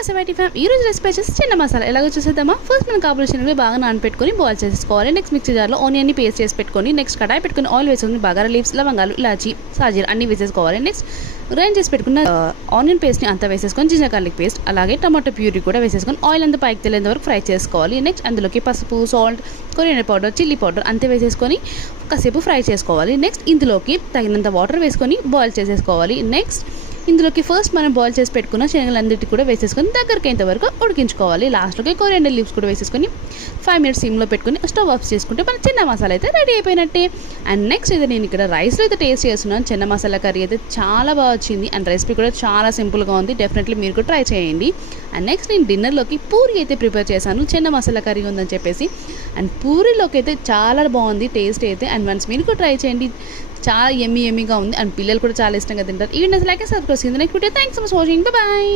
మసాలా ఫ్యామ్ ఈ రోజు రెసిపీ వచ్చేసి చిన్న మసాలా ఎలాగో చూసేద్దామా. ఫస్ట్ మనం కాపులేషన్ బాగా నానపెట్టుకొని బాయిల్ చేసుకోవాలి. నెక్స్ట్ మిక్సీ జార్లో ఆనియన్ని పేస్ట్ చేసి పెట్టుకొని నెక్స్ట్ కడాయి పెట్టుకొని ఆయిల్ వేసుకొని బగారా లీవ్స్, లవంగాలు, ఇలాచి, సాజీర అన్ని వేసేసుకోవాలి. నెక్స్ట్ గ్రైండ్ చేసి పెట్టుకున్న ఆనియన్ పేస్ట్ని అంతా వేసేసుకొని జింజర్ గార్లిక్ పేస్ట్ అలాగే టమాటో ప్యూరీ కూడా వేసేసుకొని ఆయిల్ అంతా పైకి తెలియనంత వరకు ఫ్రై చేసుకోవాలి. నెక్స్ట్ అందులోకి పసుపు, salt, coriander powder, chilli powder అంతే వేసేసుకొని కాసేపు ఫ్రై చేసుకోవాలి. నెక్స్ట్ ఇందులోకి తగినంత వాటర్ వేసుకొని బాయిల్ చేసేసుకోవాలి. నెక్స్ట్ ఇందులోకి ఫస్ట్ మనం బాయిల్ చేసి పెట్టుకున్న శనగలందరికీ కూడా వేసేసుకొని దగ్గరికి అయ్యేంత వరకు ఉడికించుకోవాలి. లాస్ట్లోకి కొరియాండర్ లీవ్స్ కూడా వేసేసుకొని 5 minutes సిమ్లో పెట్టుకొని స్టవ్ ఆఫ్ చేసుకుంటే మన చిన్న మసాలా అయితే రెడీ అయిపోయినట్టే. అండ్ నెక్స్ట్ అయితే నేను ఇక్కడ రైస్లో అయితే టేస్ట్ చేస్తున్నాను. చిన్న మసాలా కర్రీ అయితే చాలా బాగా వచ్చింది అండ్ రెసిపీ కూడా చాలా సింపుల్గా ఉంది. డెఫినెట్లీ మీరు కూడా ట్రై చేయండి. అండ్ నెక్స్ట్ నేను డిన్నర్లోకి పూరి అయితే ప్రిపేర్ చేశాను, చిన్న మసాలా కర్రీ ఉందని చెప్పేసి. అండ్ పూరిలోకి అయితే చాలా బాగుంది టేస్ట్ అయితే. అండ్ వన్స్ మీరు కూడా ట్రై చేయండి, చాలా ఎమ్మీగా ఉంది అండ్ పిల్లలు కూడా చాలా ఇష్టంగా తింటారు. ఈవెన్ లైక్ సబ్స్క్రైబ్ చేయండి. Next video thanks for watching. Bye.